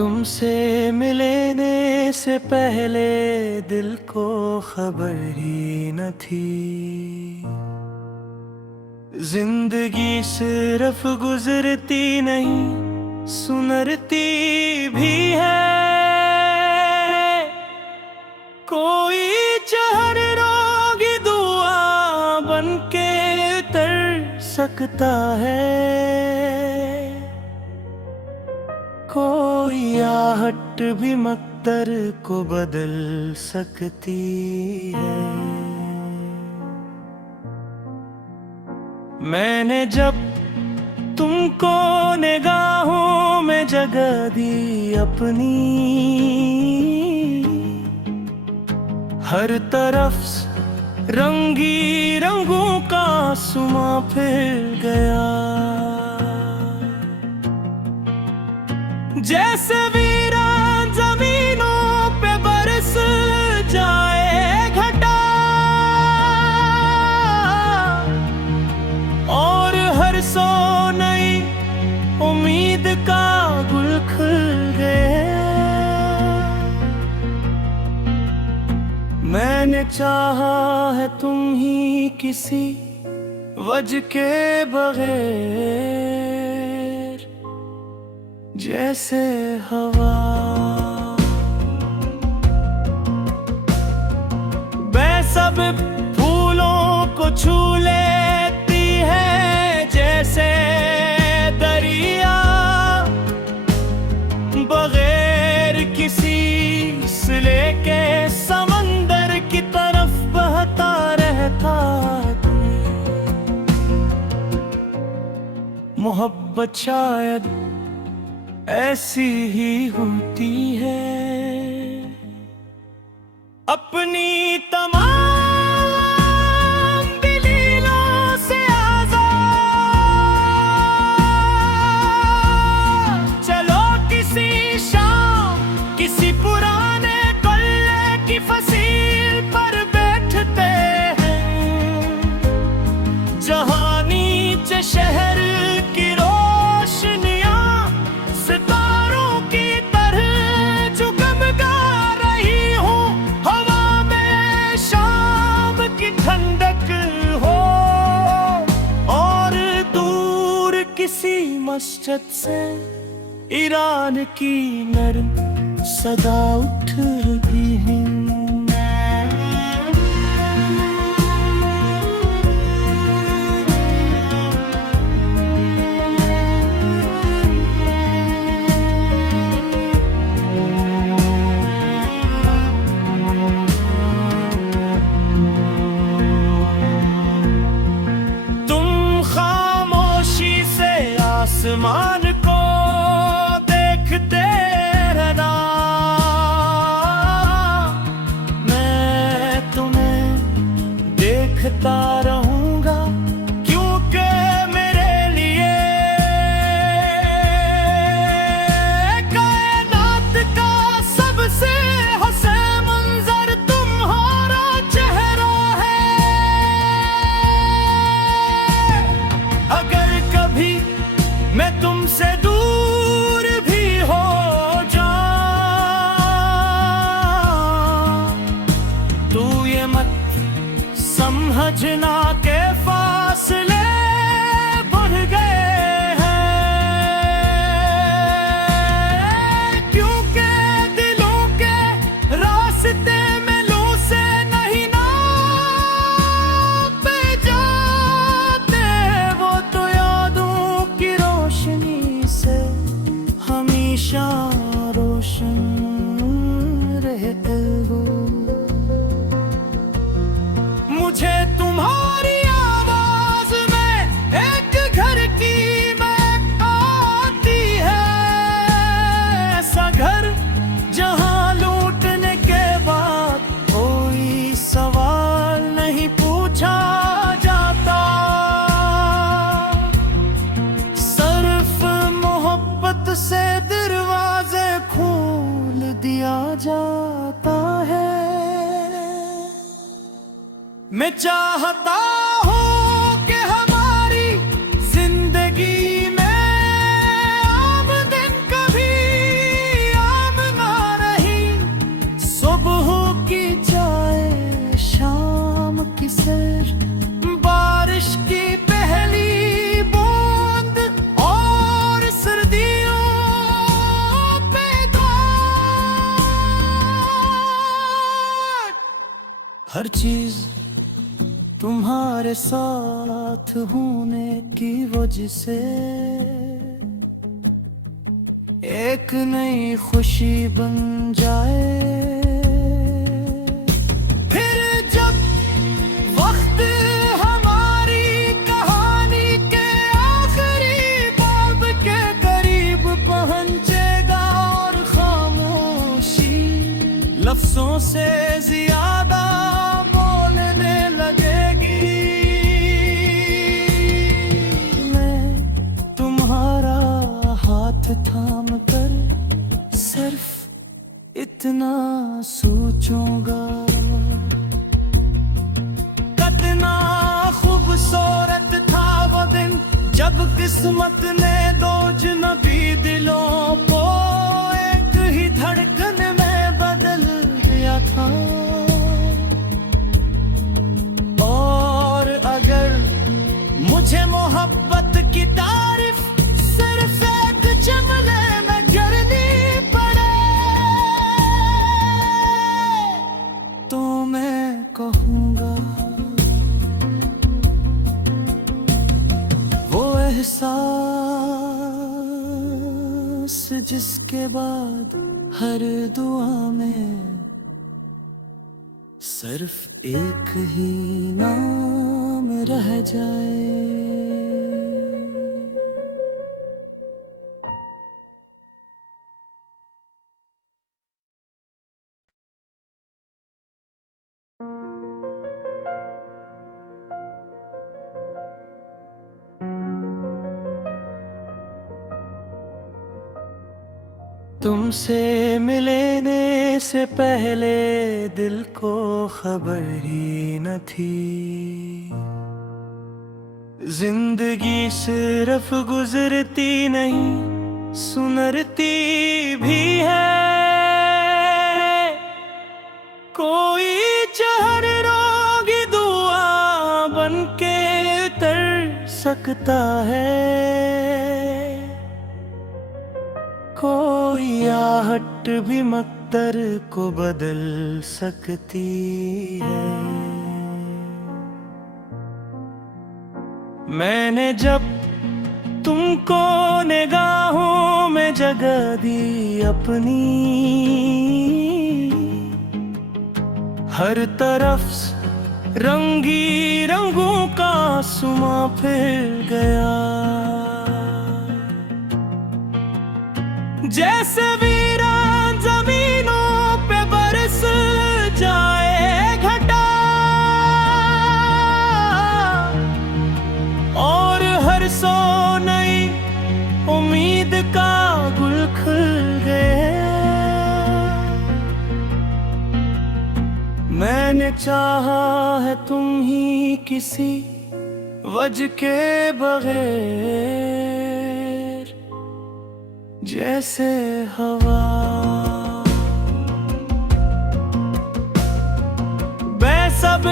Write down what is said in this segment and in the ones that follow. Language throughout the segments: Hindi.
तुमसे मिलने से पहले दिल को खबर ही न थी। जिंदगी सिर्फ गुजरती नहीं, सुनरती भी है। कोई चहर रोगी दुआ बनके तर सकता है, कोई आहट भी मकदर को बदल सकती है। मैंने जब तुमको निगाहों में जगह दी अपनी, हर तरफ रंगी रंगों का सुमा फिर गया। जैसे वीरान जमीनों पे बरस जाए घटा, और हर सौ नई उम्मीद का गुल खिल गया। मैंने चाहा है तुम ही किसी वजह के बगैर, जैसे हवा सब फूलों को छू लेती है, जैसे दरिया बगैर किसी सिले के समंदर की तरफ बहता रहता। मोहब्बत शायद ऐसी ही होती है, अपनी तमाम दलीलों से आज़ाद। चलो किसी शाम किसी पुराने कल्ले की फसील पर बैठते हैं, जहाँ नीचे शहर की रोशनियाँ सितारों की तरह जगमगा रही हूँ। हवा में शाम की ठंडक हो, और दूर किसी मस्जिद से ईरान की नरम सदा उठ रही है। आसमान को देखते रहना, मैं तुम्हें देखता रहूंगा, क्योंकि मेरे लिए कायनात का सबसे हसीन मंजर तुम्हारा चेहरा है। अगर कभी मैं तुमसे दूर भी हो जाऊं, तू ये मत समझना के फासले बढ़ गए हैं, क्योंकि दिलों के रास्ते में लू से नहीं नापे जाते। वो तो यादों की रोशनी से हमेशा रोशन रहे वो। मुझे तुम्हारी आवाज में एक घर की महक आती है, ऐसा घर जहां लूटने के बाद कोई सवाल नहीं पूछा जाता। से दरवाजे खोल दिया जाता है। मैं चाहता हूँ कि हमारी जिंदगी में अब दिन कभी फिर बारिश की पहली बूंद और सर्दियों पे दाग। हर चीज तुम्हारे साथ होने की वजह से एक नई खुशी बन जाए। फिर जब वक्त हमारी कहानी के आखिरी बाब के करीब पहुंचेगा और खामोशी लफ्जों से ज्यादा बोलने लगेगी। मैं तुम्हारा हाथ थाम कर सिर्फ इतना सोचूंगा, कितना खूबसूरत था वो दिन जब किस्मत ने दो अजनबी दिलों को एक ही धड़कन में बदल दिया था। और अगर मुझे मोहब्बत की तारीफ सिर्फ एक जुमले में करनी पड़े तो मैं कहूँगा वो एहसास जिसके बाद हर दुआ में सिर्फ एक ही नाम रह जाए। तुमसे मिलने से पहले दिल को खबर ही न थी, जिंदगी सिर्फ गुजरती नहीं सुनरती भी है। कोई चहर रोगी दुआ बनके उतर सकता है, कोई आहट भी मकदर को बदल सकती है। मैंने जब तुमको निगाहों में जगह दी अपनी, हर तरफ रंगी रंगों का सुमा फिर गया। जैसे वीरान जमीनों पे बरस जाए घटा और हर सौ नई उम्मीद का गुल खिल गया। मैंने चाहा है तुम ही किसी वजह के बगैर, जैसे हवा सब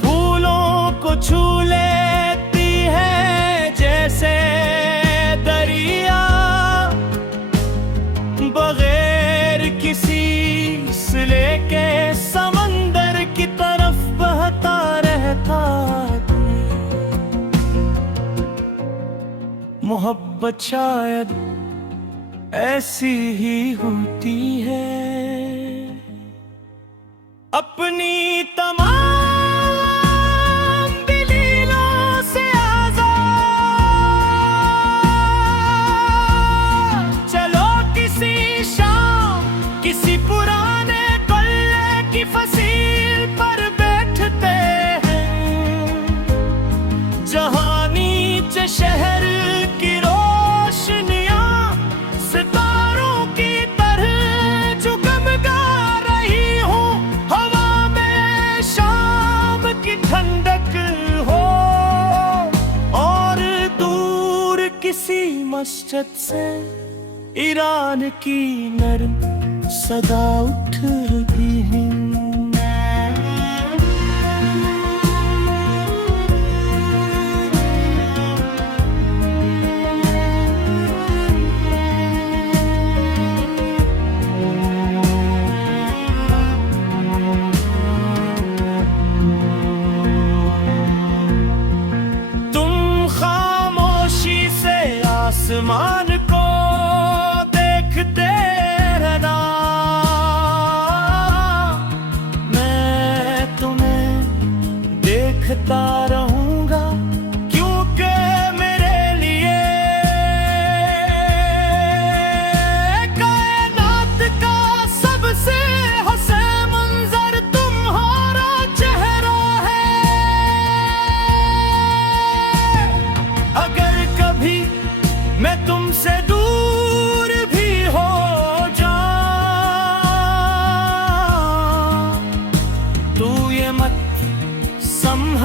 फूलों को छू लेती है, जैसे दरिया बगैर किसी सिले के समंदर की तरफ बहता रहता है। मोहब्बत शायद ऐसी ही होती है, अपनी तमाम दलीलों से आजाद। चलो किसी शाम किसी पुराने कल्ले की फसील पर बैठते हैं, जहां नीचे शहर की रोशनियां सितारों की तरह जगमगा रही हूँ, हवा में शाम की ठंडक हो। और दूर किसी मस्जिद से ईरान की नरम सदा उठ रही है।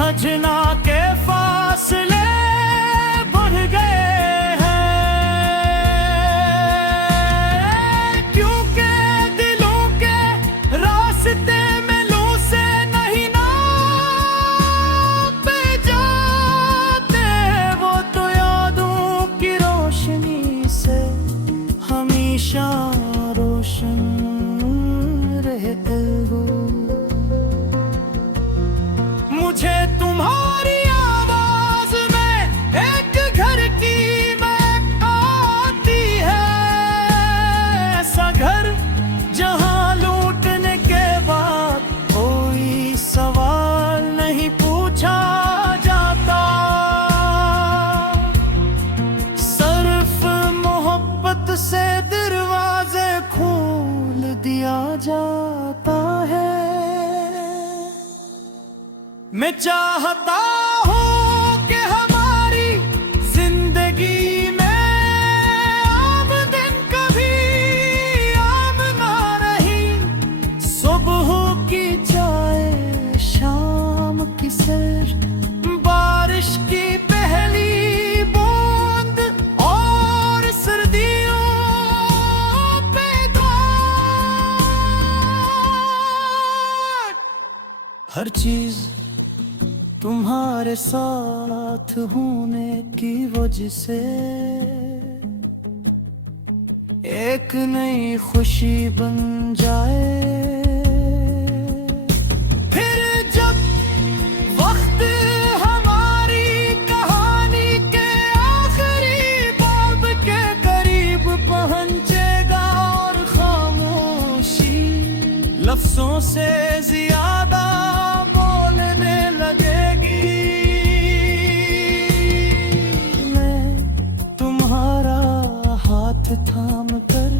समझना के फासले बढ़ गए हैं, क्योंकि दिलों के रास्ते में लू से नहीं ना पे जाते। वो तो यादों की रोशनी से हमेशा रोशन रहे। मुझे तुम्हारी आवाज में एक घर की महक आती है, ऐसा घर जहां लूटने के बाद कोई सवाल नहीं पूछा जाता। सिर्फ मोहब्बत से दरवाजे खोल दिया जाता है। मैं चाहता हूँ कि हमारी जिंदगी में आमदन कभी आम ना रही। सुबह की चाय, शाम की सैर, बारिश की पहली बूंद और सर्दियों पे घाट, हर चीज तुम्हारे साथ होने की वजह से एक नई खुशी बन जाए। फिर जब वक्त हमारी कहानी के आखिरी बाब के करीब पहुंचेगा और खामोशी लफ्जों से ज्यादा बोलने लगेगी, हाथ थाम कर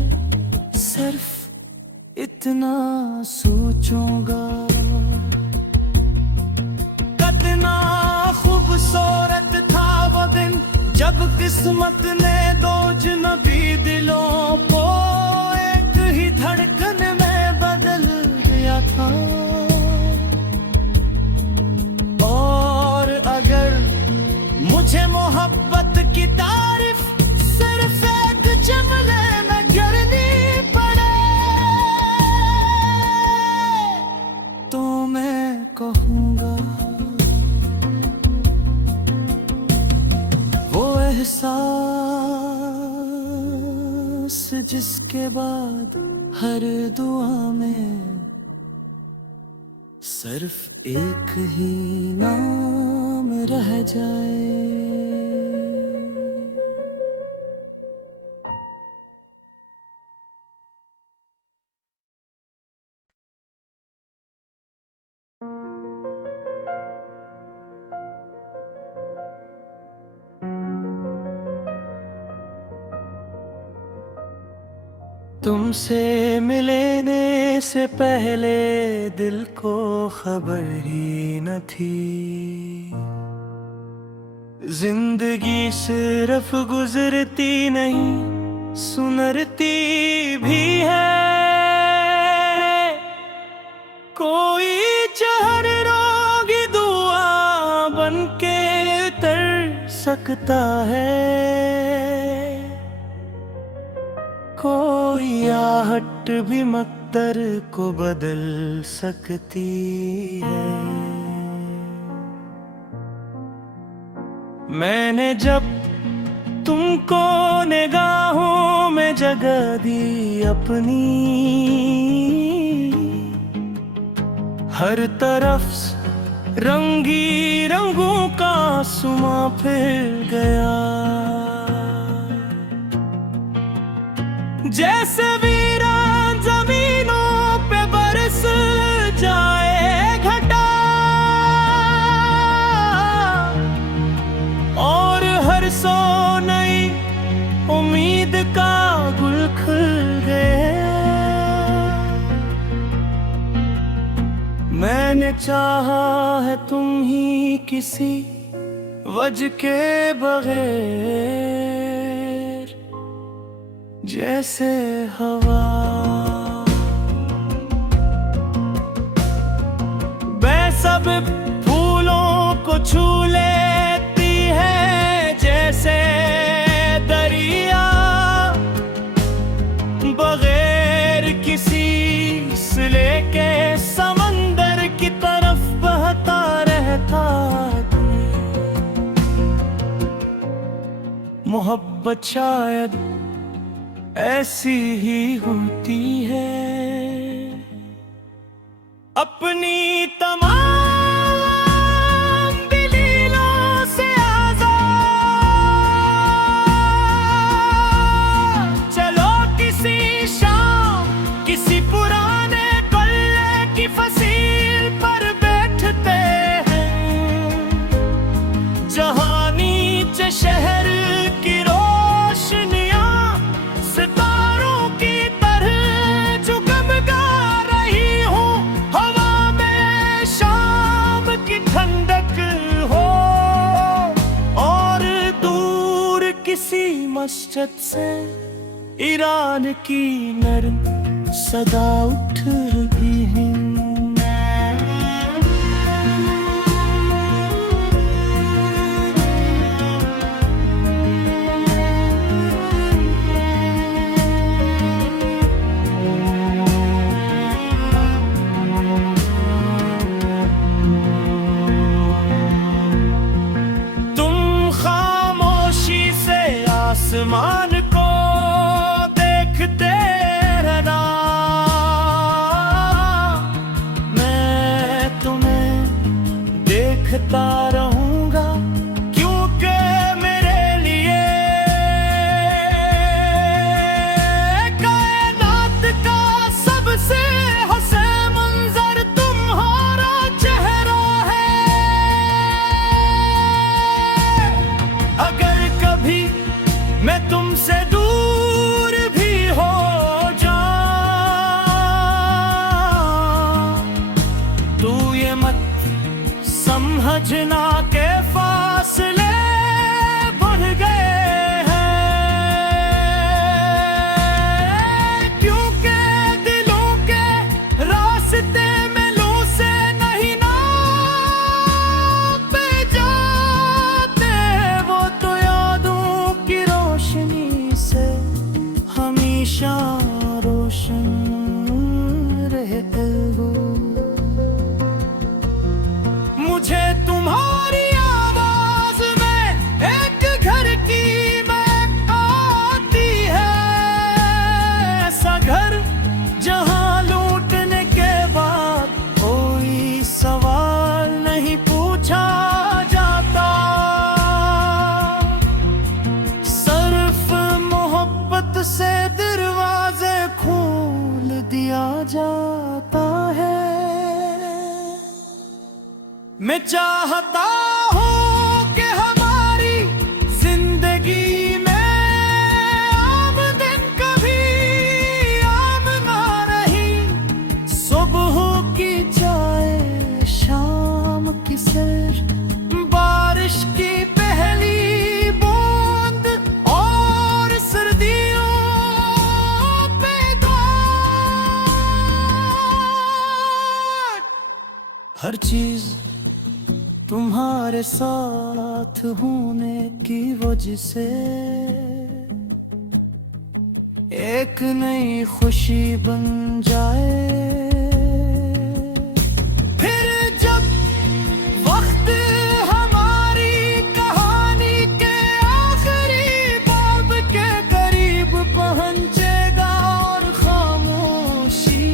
सिर्फ इतना सोचूंगा। कितना खूबसूरत था वो दिन जब किस्मत ने दो अजनबी दिलों को एक ही धड़कन में बदल दिया था। और अगर मुझे मोहब्बत की तारीफ सिर्फ एक जुमले में करनी पड़े तो मैं कहूँगा वो एहसास जिसके बाद हर दुआ में सिर्फ एक ही नाम रह जाए। तुमसे मिलने से पहले दिल को खबर ही न थी, जिंदगी सिर्फ गुजरती नहीं सुनरती भी है। कोई चहर रोगी दुआ बनके उतर सकता है, कोई आहट भी मकदर को बदल सकती है। मैंने जब तुमको निगाहों में जगह दी अपनी, हर तरफ रंगी रंगों का सुमा फिर गया। जैसे वीरान जमीनों पे बरस जाए घटा, और हर सो नई उम्मीद का गुल खिल गया। मैंने चाहा है तुम ही किसी वजह के बगैर, जैसे हवा सब फूलों छू लेती है जैसे दरिया, बगैर किसी सिले के समंदर की तरफ बहता रहता। मोहब्बत शायद ऐसी ही होती है, अपनी तमाम दलीलों से आज़ाद। चलो किसी शाम किसी पुराने कल्ले की फसील पर बैठते हैं, जहाँ नीचे शहर की रोशनियाँ सितारों की तरह जगमगा रही हूँ। हवा में शाम की ठंडक हो और दूर किसी मस्जिद से ईरान की नरम सदा उठ रही है। आसमान को देखते रहना, मैं तुम्हें देखता रहूंगा, क्योंकि मेरे लिए कायनात का सबसे हसीन मंजर तुम्हारा चेहरा है। अगर कभी मैं तुमसे दूर भी हो जाऊं, तू ये मत समझना के फासले बढ़ गए हैं, क्योंकि दिलों के रास्ते में लू से नहीं ना पे जाते, वो तो यादों की रोशनी से हमेशा रोशन रहे हो। मुझे तुम्हारी आवाज में एक घर की महक आती है, ऐसा घर जहां लूटने के बाद कोई सवाल नहीं पूछा जाता, सिर्फ मोहब्बत से दरवाजे खोल दिया जाता है। मैं चाहता हूँ कि हमारी जिंदगी में आमदन कभी आम ना रही, सुबह की चाय शाम की सैर, बारिश की पहली बूंद और सर्दियों पे हर चीज तुम्हारे साथ होने की वजह से एक नई खुशी बन जाए। फिर जब वक्त हमारी कहानी के आखिरी बाब के करीब पहुंचेगा और खामोशी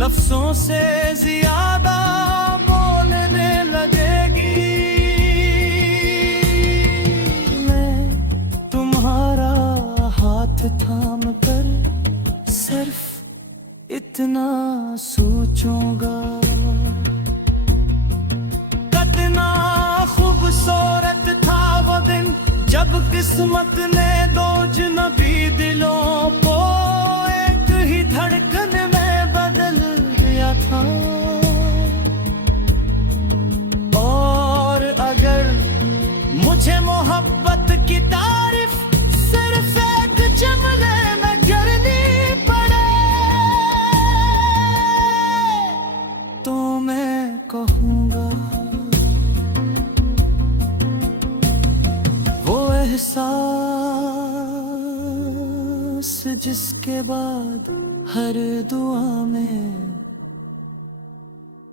लफ्जों से ज्यादा बोलने लगेगी, मैं तुम्हारा हाथ थाम कर सिर्फ इतना सोचूंगा, कितना खूबसूरत था वो दिन जब किस्मत ने दो अजनबी दिलों को एक ही धड़कन में बदल दिया था। और अगर मुझे मोहब्बत की तारीफ सिर्फ एक जुमले में करनी पड़े, तो मैं कहूँगा सांस जिसके बाद हर दुआ में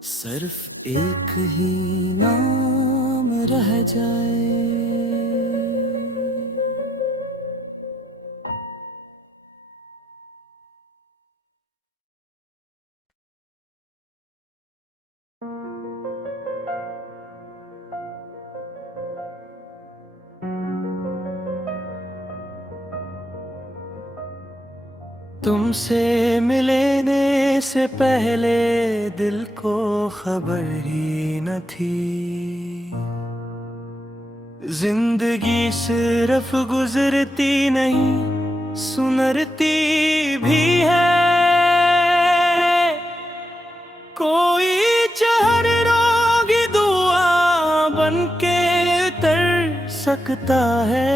सिर्फ एक ही नाम रह जाए। तुमसे मिलने से पहले दिल को खबर ही न थी, जिंदगी सिर्फ गुजरती नहीं सुनरती भी है। कोई चढ़ रोगी दुआ बनके उतर सकता है,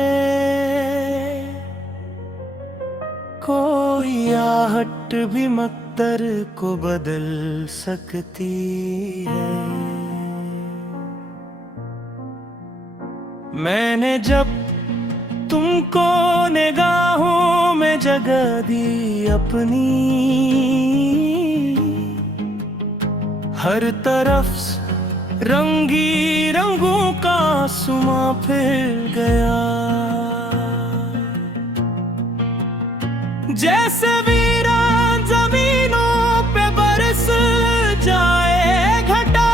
कोई आहट भी मकदर को बदल सकती है। मैंने जब तुमको निगाहों में जगह दी अपनी, हर तरफ रंगी रंगों का सुमा फिर गया। जैसे वीरान जमीनों पे बरस जाए घटा,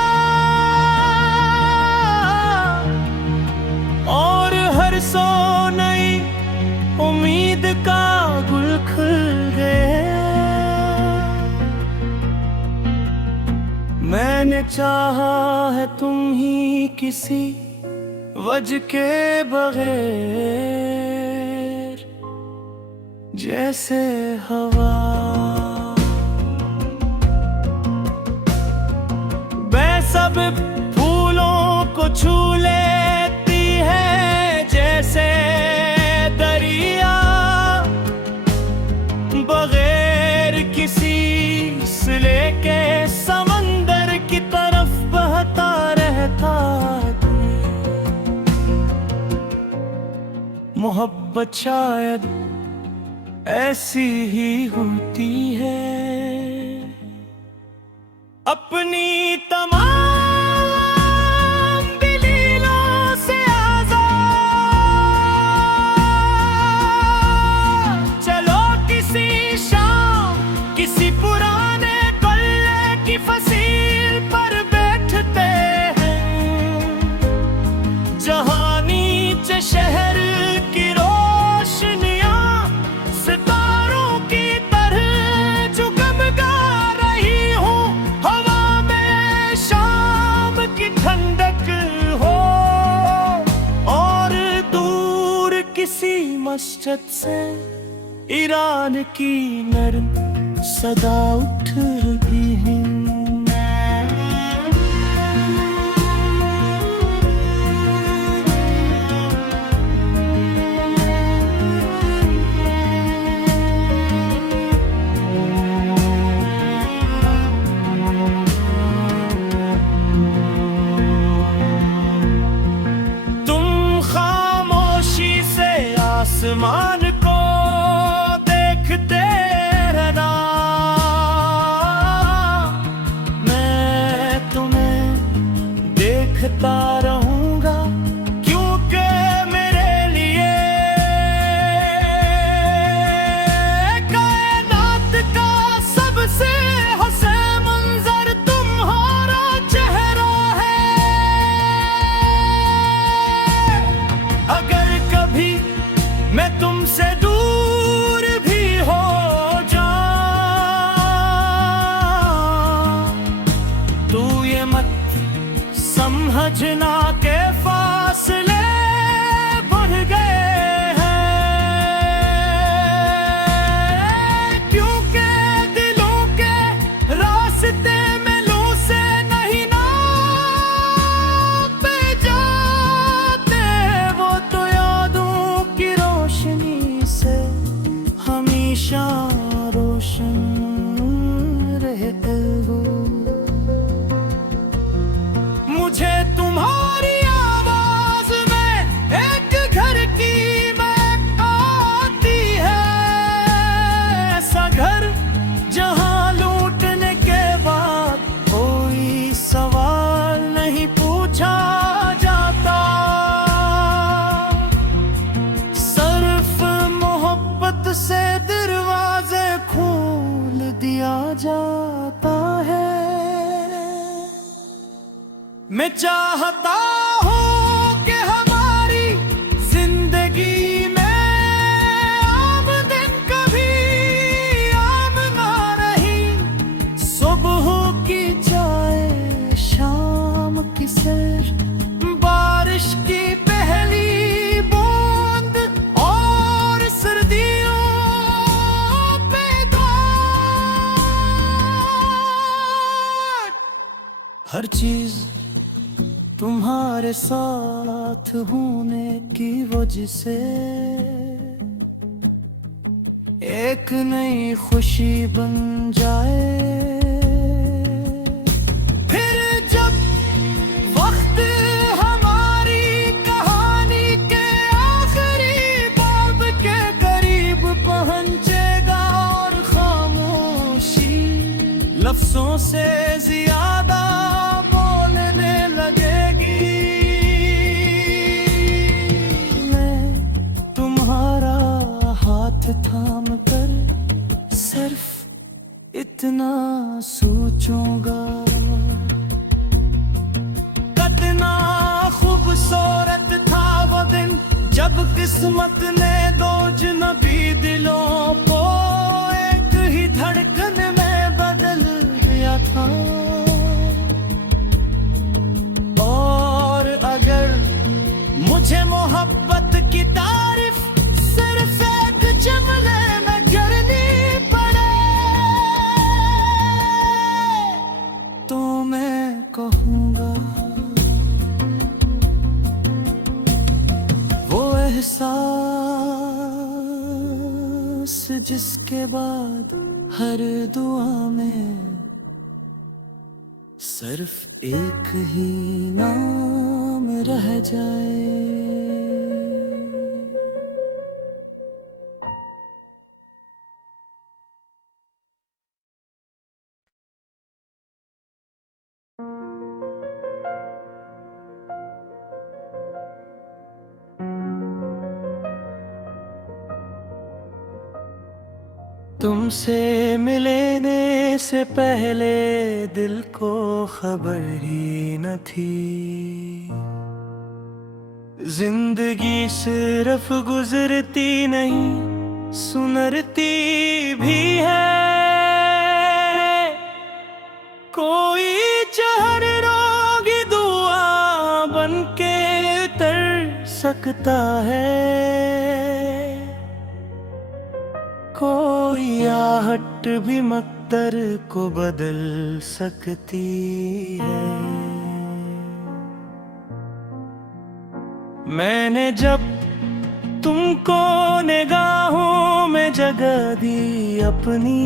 और हर सौ नई उम्मीद का गुल खुल गया। मैंने चाहा है तुम ही किसी वजह के बगैर, जैसे हवा सब फूलों को छू लेती है, जैसे दरिया बगैर किसी सिले के समंदर की तरफ बहता रहता। मोहब्बत शायद ऐसी ही होती है, अपनी तमाम दलीलों से आज़ाद। चलो किसी शाम किसी पुराने कल्ले की फसील पर बैठते हैं, जहाँ नीचे शहर की रोशनियाँ सितारों की तरह जगमगा रही हूँ। हवा में शाम की ठंडक हो, और दूर किसी मस्जिद से ईरान की नर्म सदा उठ रही है। आसमान को देखते रहना, मैं तुम्हें देखता रहूंगा, क्योंकि मेरे लिए कायनात का सबसे हसीन मंजर तुम्हारा चेहरा है। अगर कभी मैं तुमसे दूर भी हो जाऊं, तू ये मत समझना के फासले बढ़ गए हैं, क्योंकि दिलों के रास्ते में लू से नहीं नापे जाते। वो तो यादों की रोशनी से हमेशा रोशन रहते हो। मुझे तुम्हारी आवाज में मैं चाहता हूँ कि हमारी जिंदगी में आम दिन कभी आम ना रही। सुबह की चाय, शाम की सैर, बारिश की पहली बूंद और सर्दियों पे दाग। हर चीज तुम्हारे साथ होने की वजह से एक नई खुशी बन जाए। फिर जब वक्त हमारी कहानी के आखिरी बाब के करीब पहुंचेगा और खामोशी लफ्जों से ज्यादा बोलने लगेगी। मैं तुम्हारा हाथ थाम कर सिर्फ इतना सोचूंगा, कितना खूबसूरत था वो दिन जब किस्मत ने दो अजनबी दिलों को एक ही धड़कन में बदल दिया था। और अगर मुझे मोहब्बत की तारीफ सिर्फ एक जुमले में करनी पड़े तो मैं कहूँगा वो एहसास जिसके बाद हर दुआ में सिर्फ एक ही नाम रह जाए। तुमसे मिलने से पहले दिल को खबर ही न थी, जिंदगी सिर्फ गुजरती नहीं सुनरती भी है। कोई चहर रोगी दुआ बनके उतर सकता है, कोई आहट भी मकदर को बदल सकती है। मैंने जब तुमको निगाहों में जगह दी अपनी,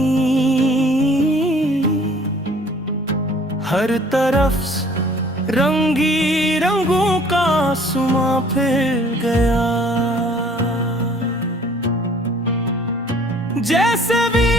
हर तरफ रंगी रंगों का सुमा फिर गया। जैसे भी